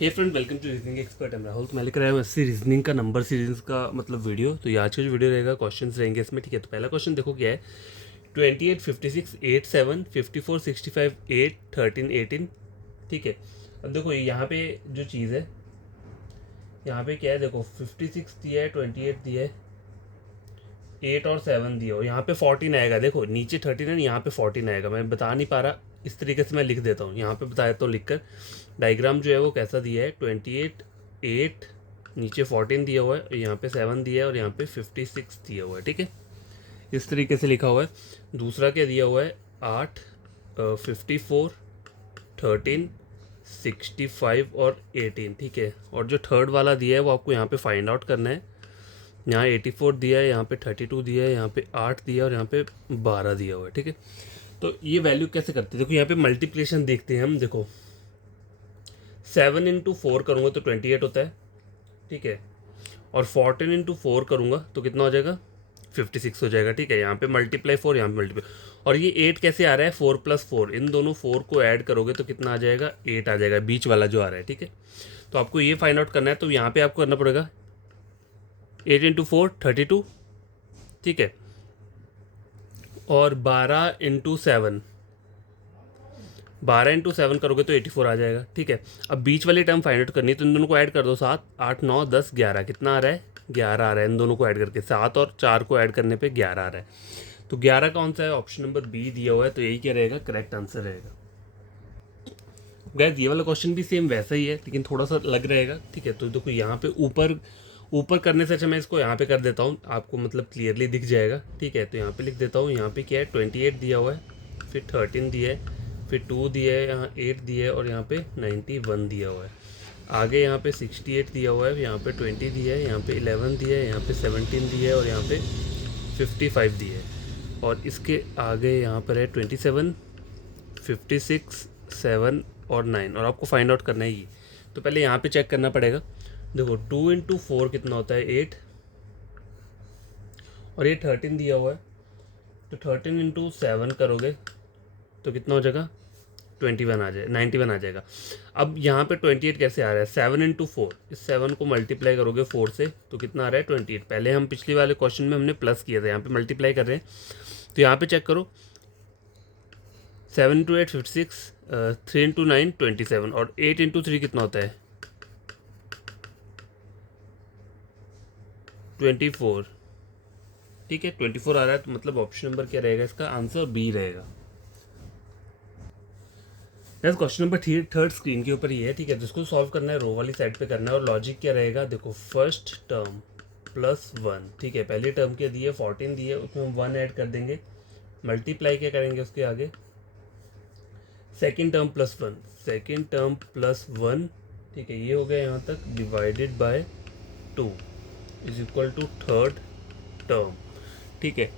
Hey friend, welcome to reasoning expert. मैं राहुल। तो मैं लेकर आया हूँ ऐसी रीजनिंग का नंबर सीरीज का मतलब वीडियो। तो ये आज का जो वीडियो रहेगा क्वेश्चंस रहेंगे इसमें, ठीक है। तो पहला क्वेश्चन देखो क्या है, 28, 56, 8, 7, 54, 65, 8, 13, 18, ठीक है। अब देखो यहाँ पे जो चीज़ है, यहाँ पे क्या है, देखो 56 दिया है, 28 दिया है, 8 और 7 दिया हो, यहाँ पे 14 आएगा। देखो नीचे 13 है, यहाँ पे 14 आएगा। मैं बता नहीं पा रहा, इस तरीके से मैं लिख देता हूँ, यहाँ पे बता देता हूँ लिख कर। डायग्राम जो है वो कैसा दिया है, 28, 8, नीचे 14 दिया हुआ है, यहाँ पे 7 दिया है और यहाँ पे 56 दिया हुआ है, ठीक है। इस तरीके से लिखा हुआ है। दूसरा क्या दिया हुआ है, 8, 54, 13, 65 और 18, ठीक है। और जो थर्ड वाला दिया है वो आपको यहाँ पे फाइंड आउट करना है। यहाँ 84 दिया है, यहाँ पे 32 दिया है, यहाँ पे 8 दिया है और यहाँ पे 12 दिया हुआ है, ठीक है। तो ये वैल्यू कैसे करते हैं, देखो यहाँ पे मल्टीप्लिकेशन देखते हैं हम। देखो 7 इंटू 4 करूँगा तो 28 होता है, ठीक है। और 14 इंटू 4 करूँगा तो कितना हो जाएगा, 56 हो जाएगा, ठीक है। यहाँ पे मल्टीप्लाई 4, यहाँ पे मल्टीप्लाई। और ये 8 कैसे आ रहा है, 4 + 4, इन दोनों 4 को ऐड करोगे तो कितना आ जाएगा, 8 आ जाएगा, बीच वाला जो आ रहा है, ठीक है। तो आपको ये फाइंड आउट करना है। तो यहाँ पे आपको करना पड़ेगा 8 इंटू 4 32, ठीक है। और 12 इंटू 7, 12 इंटू 7 करोगे तो 84 आ जाएगा, ठीक है। अब बीच वाली टर्म फाइंड आउट करनी है तो इन दोनों को ऐड कर दो। 7, 8, 9, 10, 11, कितना आ रहा है, 11 आ रहा है। इन दोनों को ऐड करके 7 और 4 को ऐड करने पे 11 आ रहा है। तो 11 कौन सा है, ऑप्शन नंबर बी दिया हुआ है। तो यही क्या रहेगा, करेक्ट आंसर रहेगा। गैस ये वाला क्वेश्चन भी सेम वैसा ही है लेकिन थोड़ा सा अलग रहेगा, ठीक है। तो देखो यहाँ पे ऊपर ऊपर करने से अच्छा मैं इसको यहाँ पे कर देता हूँ, आपको मतलब क्लियरली दिख जाएगा, ठीक है। तो यहाँ पे लिख देता हूँ। यहाँ पे क्या है, 28 दिया हुआ है, फिर 13 दिया है, फिर 2 दिया है, यहाँ 8 दिया है और यहाँ पे 91 दिया हुआ है। आगे यहाँ पे 68 दिया हुआ है, यहाँ पे 20 दिया है, यहाँ पे 11 दिया है, यहाँ पे 17 दिया है और यहाँ पे 55 दिया है। और इसके आगे यहाँ पर है 27, 56, 7 और 9, और आपको फाइंड आउट करना है ये। तो पहले यहाँ पे चेक करना पड़ेगा। देखो 2 इंटू 4 कितना होता है, 8, और ये 13 दिया हुआ है। तो 13 इंटू 7 करोगे तो कितना हो जाएगा, 21 आ जाए, 91 आ जाएगा। अब यहाँ पे 28 कैसे आ रहा है, 7 इंटू 4, इस 7 को मल्टीप्लाई करोगे 4 से तो कितना आ रहा है, 28। पहले हम पिछले वाले क्वेश्चन में हमने प्लस किया था, यहाँ पे मल्टीप्लाई कर रहे हैं। तो यहाँ पे चेक करो, 7 इंटू 8 56, 3 इंटू 9 27 और 8 इंटू 3 कितना होता है, 24, ठीक है। 24 आ रहा है तो मतलब ऑप्शन नंबर क्या रहेगा, इसका आंसर बी रहेगा। Yes, question number third screen के ऊपर ये है, ठीक है। जिसको सॉल्व करना है रो वाली साइड पे करना है। और लॉजिक क्या रहेगा, देखो फर्स्ट टर्म +1, ठीक है। पहली टर्म के दिए 14 दिए, उसमें हम 1 ऐड कर देंगे, मल्टीप्लाई क्या करेंगे उसके आगे, सेकेंड टर्म +1, सेकेंड टर्म +1, ठीक है। ये हो गया यहाँ तक, divided by 2 is equal to third term, ठीक है।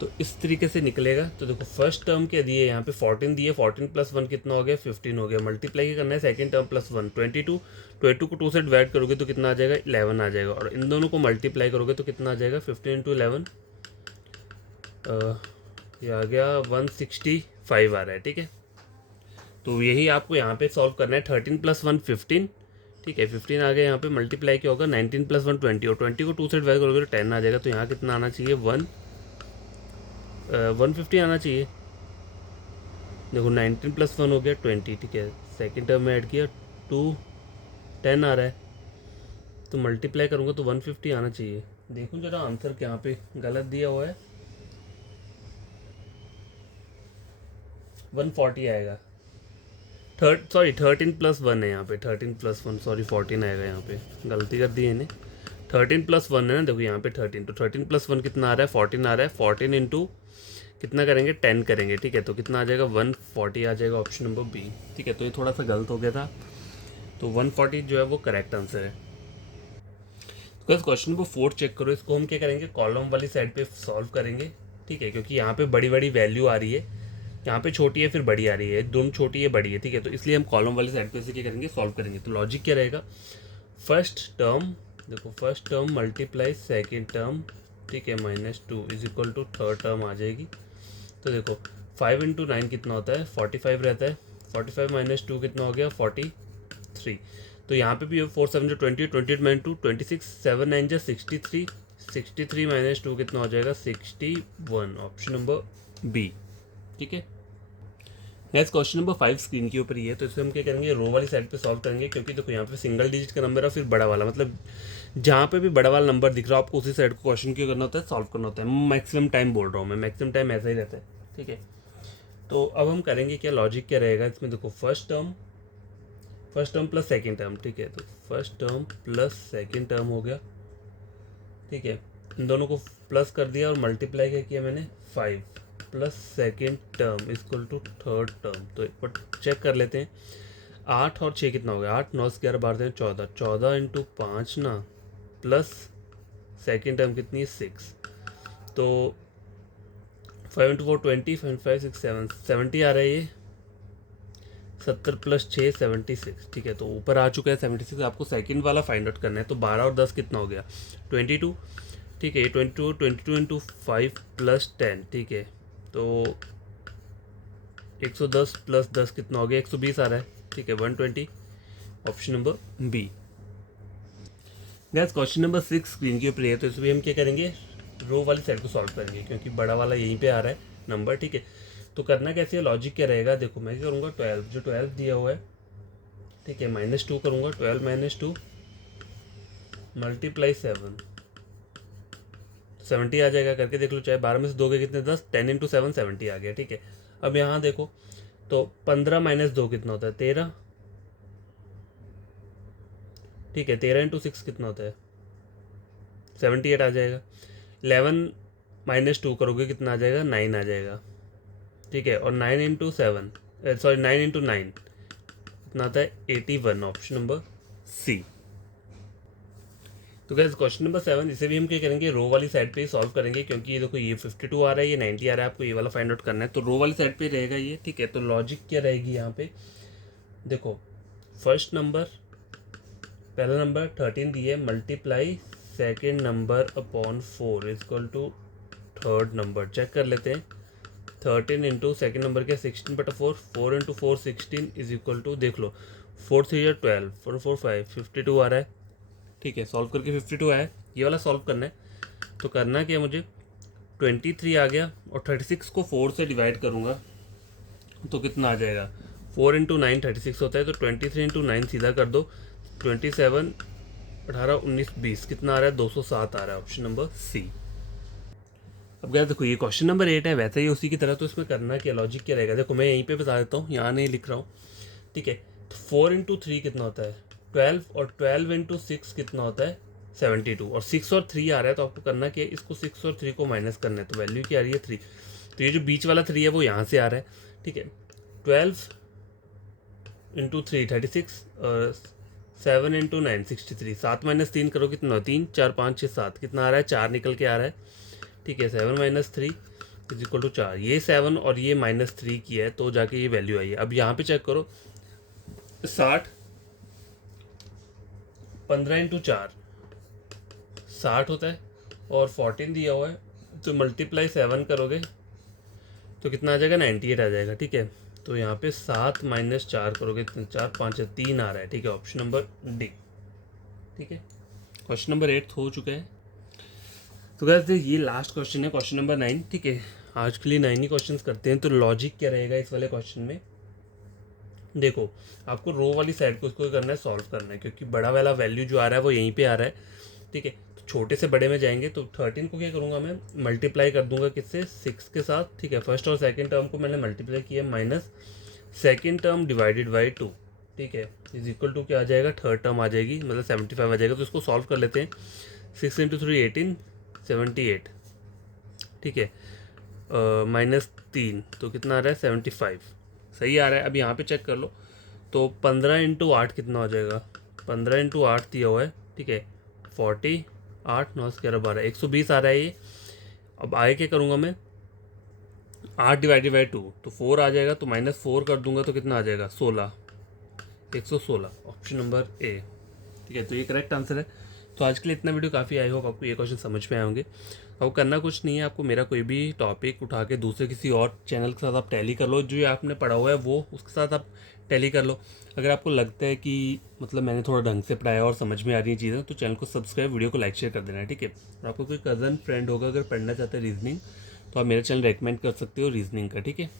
तो इस तरीके से निकलेगा। तो देखो फर्स्ट टर्म क्या दिए, यहाँ पे 14 दिए, 14 + 1 कितना हो गया, 15 हो गया। मल्टीप्लाई करना है सेकंड टर्म +1, 22, 22 को 2 से डिवाइड करोगे तो कितना आ जाएगा, 11 आ जाएगा। और इन दोनों को मल्टीप्लाई करोगे तो कितना आ जाएगा, 15 इंटू 11, ये आ गया 165 आ रहा है, ठीक है। तो यही आपको यहाँ पे सॉल्व करना है। 13 + 1 15, ठीक है। 15 आ गया, यहाँ पे मल्टीप्लाई क्या होगा, 19 + 1 20, और 20 को 2 से डिवाइड करोगे तो 10 आ जाएगा। तो यहाँ कितना आना चाहिए, 150 आना चाहिए। देखो 19 + 1 हो गया 20, ठीक है। सेकेंड टर्म में ऐड किया 2, 10 आ रहा है। तो मल्टीप्लाई करूँगा तो 150 आना चाहिए। देखूँ जरा आंसर क्या यहाँ पे गलत दिया हुआ है, 140 आएगा। 13 + 1 है यहाँ पे, 13 + 1, सॉरी 14 आएगा यहाँ पे, गलती कर दी है इन्हें। 13 + 1 है ना, देखो यहाँ पे 13, तो 13 + 1 कितना आ रहा है, 14 आ रहा है। 14 इंटू कितना करेंगे, 10 करेंगे, ठीक है। तो कितना आ जाएगा, 140 आ जाएगा, ऑप्शन नंबर बी, ठीक है। तो ये थोड़ा सा गलत हो गया था, तो 140 जो है वो करेक्ट आंसर है। तो क्वेश्चन नंबर 4 चेक करो। इसको हम क्या करेंगे, कॉलम वाली साइड पे सॉल्व करेंगे, ठीक है। क्योंकि यहाँ पे बड़ी बड़ी वैल्यू आ रही है, यहाँ पे छोटी है फिर बड़ी आ रही है, दोनों छोटी है बड़ी है, ठीक है। तो इसलिए हम कॉलम वाली साइड पे से क्या करेंगे, सॉल्व करेंगे। तो लॉजिक क्या रहेगा, फर्स्ट टर्म, देखो first term multiply second term, ठीक है, -2 is equal to third term आ जाएगी। तो देखो 5 इंटू 9 कितना होता है, 45 रहता है। 45 - 2 कितना हो गया, 43। तो यहाँ पे भी 4 7 जो 20, 28 माइनस 2 26, 7 9 जो 63, 63 माइनस 2 कितना हो जाएगा 61, ऑप्शन नंबर बी। ठीक है, नेक्स्ट क्वेश्चन नंबर 5 स्क्रीन के ऊपर ही है, तो इसे हम क्या करेंगे, रो वाली साइड पे सॉल्व करेंगे, क्योंकि देखो यहाँ पे सिंगल डिजिट का नंबर है, फिर बड़ा वाला, मतलब जहाँ पे भी बड़ा वाला नंबर दिख रहा है आपको उसी साइड को क्वेश्चन क्यों करना होता है, सॉल्व करना होता है। मैक्सिमम टाइम बोल रहा हूँ मैं, मैक्सिमम टाइम ऐसा ही रहता है। ठीक है, तो अब हम करेंगे क्या, लॉजिक क्या रहेगा इसमें, देखो first term plus second term. ठीक है, तो first term plus second term हो गया। ठीक है, इन दोनों को प्लस कर दिया और मल्टीप्लाई क्या किया मैंने, 5 plus second term equal to third term. तो एक बार चेक कर लेते हैं, 8 और 6 कितना हो गया, 8 9 11 12 14, 14 इंटू 5 ना, प्लस सेकेंड टर्म कितनी है 6, तो 5 इंटू 4 20, 5 6 7 70 आ रहा है ये, 70 प्लस 6 76। ठीक है, तो ऊपर आ चुका है 76, आपको सेकंड वाला फाइंड आउट करना है। तो 12 और 10 कितना हो गया 22। ठीक है, 22 इंटू 5 प्लस 10। ठीक है, तो 110 प्लस 10 कितना हो गया 120 आ रहा है। ठीक है, 120, ऑप्शन नंबर बी। गैस क्वेश्चन नंबर 6 स्क्रीन के ऊपर है, तो इसमें हम क्या करेंगे, रो वाली साइड को सॉल्व करेंगे, क्योंकि बड़ा वाला यहीं पे आ रहा है नंबर। ठीक है, तो करना कैसे है, लॉजिक क्या रहेगा, देखो मैं क्या करूँगा, 12 जो 12 दिया हुआ है, ठीक है, -2 करूँगा, 12 माइनस 2 मल्टीप्लाई 7, 70 आ जाएगा, करके देख लो, चाहे 12 में से 2 के कितने 10, 10 इंटू 7 70 आ गया। ठीक है, अब यहाँ देखो, तो 15 माइनस 2 कितना होता है 13। ठीक है, 13 इंटू 6 कितना होता है 78 आ जाएगा। 11 माइनस 2 करोगे कितना आ जाएगा 9 आ जाएगा। ठीक है, और 9 इंटू 7 सॉरी 9 इंटू 9 कितना आता है 81, ऑप्शन नंबर सी। तो गैस क्वेश्चन नंबर 7, इसे भी हम क्या करेंगे, रो वाली साइड पे ही सॉल्व करेंगे, क्योंकि ये देखो ये 52 आ रहा है, ये 90 आ रहा है, आपको ये वाला फाइंड आउट करना है, तो रो वाली साइड पे रहेगा ये। ठीक है, तो लॉजिक क्या रहेगी यहाँ पे, देखो फर्स्ट नंबर, पहला नंबर 13 दिए, multiply second number upon 4 equal to third number. Check कर लेते हैं, 13 इंटू सेकेंड नंबर क्या 16/4, 4 इंटू 4 16 इज इक्वल टू, देख लो 4 3 12, 4 4 5 52 आ रहा है। ठीक है, सॉल्व करके 52 आया, ये वाला सॉल्व करना है। तो करना क्या मुझे, 23 आ गया, और 36 को 4 से डिवाइड करूँगा तो कितना आ जाएगा, 4 इंटू 9 36 होता है, तो 23 इंटू 9 सीधा कर दो, 27 18 19 20 कितना आ रहा है 207 आ रहा है, ऑप्शन नंबर सी। अब क्या देखो, ये क्वेश्चन नंबर 8 है, वैसे ही उसी की तरह, तो इसमें करना क्या, लॉजिक क्या रहेगा, देखो मैं यहीं पे बता देता हूँ, यहाँ नहीं लिख रहा हूँ। ठीक है, तो 4 इंटू 3 कितना होता है 12, और 12 इंटू 6 कितना होता है 72, और 6 और 3 आ रहा है, तो आपको करना क्या है, इसको 6 और 3 को माइनस करना है, तो वैल्यू क्या आ रही है 3, तो ये जो बीच वाला 3 है वो यहाँ से आ रहा है। ठीक है, 12 इंटू 3 36, और 7 इंटू 9 63, 7 माइनस 3 करो कितना, 3 4 5 6 7 कितना आ रहा है 4 निकल के आ रहा है। ठीक है, 7 माइनस 3 इज इक्वल टू 4, ये 7 और ये -3 की है, तो जाके ये वैल्यू आई है। अब यहाँ पे चेक करो, 60, 15 इंटू 4 60 होता है, और 14 दिया हुआ है, तो मल्टीप्लाई 7 करोगे तो कितना आ जाएगा 98 आ जाएगा। ठीक है, तो यहाँ पे 7 माइनस 4 करोगे, 4 5 3 आ रहा है। ठीक है, ऑप्शन नंबर डी। ठीक है, क्वेश्चन नंबर 8 हो चुका है। तो गाइस ये लास्ट क्वेश्चन है, क्वेश्चन नंबर 9। ठीक है, आज के लिए 9 ही क्वेश्चन करते हैं। तो लॉजिक क्या रहेगा इस वाले क्वेश्चन में, देखो आपको रो वाली साइड को उसको करना है, सॉल्व करना है, क्योंकि बड़ा वाला वैल्यू जो आ रहा है वो यहीं पे आ रहा है। ठीक है, तो छोटे से बड़े में जाएंगे, तो 13 को क्या करूँगा मैं, मल्टीप्लाई कर दूंगा किससे 6 के साथ। ठीक है, फर्स्ट और सेकेंड टर्म को मैंने मल्टीप्लाई किया, minus second term divided by 2। ठीक है, इज इक्वल टू क्या आ जाएगा, थर्ड टर्म आ जाएगी, मतलब 75 आ जाएगा। तो इसको सॉल्व कर लेते हैं, 6 इंटू 3 18 78। ठीक है, -3 तो कितना आ रहा है 75, सही आ रहा है। अब यहाँ पे चेक कर लो, तो 15 इंटू 8 कितना हो जाएगा, 15 इंटू 8 दिया हुआ है। ठीक है, 40, 8 9 11 12 120 आ रहा है ये। अब आगे क्या करूँगा मैं, 8 डिवाइडेड बाई 2 तो 4 आ जाएगा, तो -4 कर दूंगा तो कितना आ जाएगा 16, 116, ऑप्शन नंबर ए। ठीक है, तो ये करेक्ट आंसर है। तो आज के लिए इतना वीडियो काफ़ी, आई होप आपको ये क्वेश्चन समझ में आए होंगे। अब करना कुछ नहीं है, आपको मेरा कोई भी टॉपिक उठा के दूसरे किसी और चैनल के साथ आप टैली कर लो, जो ये आपने पढ़ा हुआ है वो उसके साथ आप टैली कर लो। अगर आपको लगता है कि मतलब मैंने थोड़ा ढंग से पढ़ाया और समझ में आ रही है चीज़ें, तो चैनल को सब्सक्राइब, वीडियो को लाइक शेयर कर देना है, ठीक है। और आपको कोई कज़न फ्रेंड होगा अगर पढ़ना चाहता है रीजनिंग, तो आप मेरा चैनल रेकमेंड कर सकते हो रीजनिंग का, ठीक है।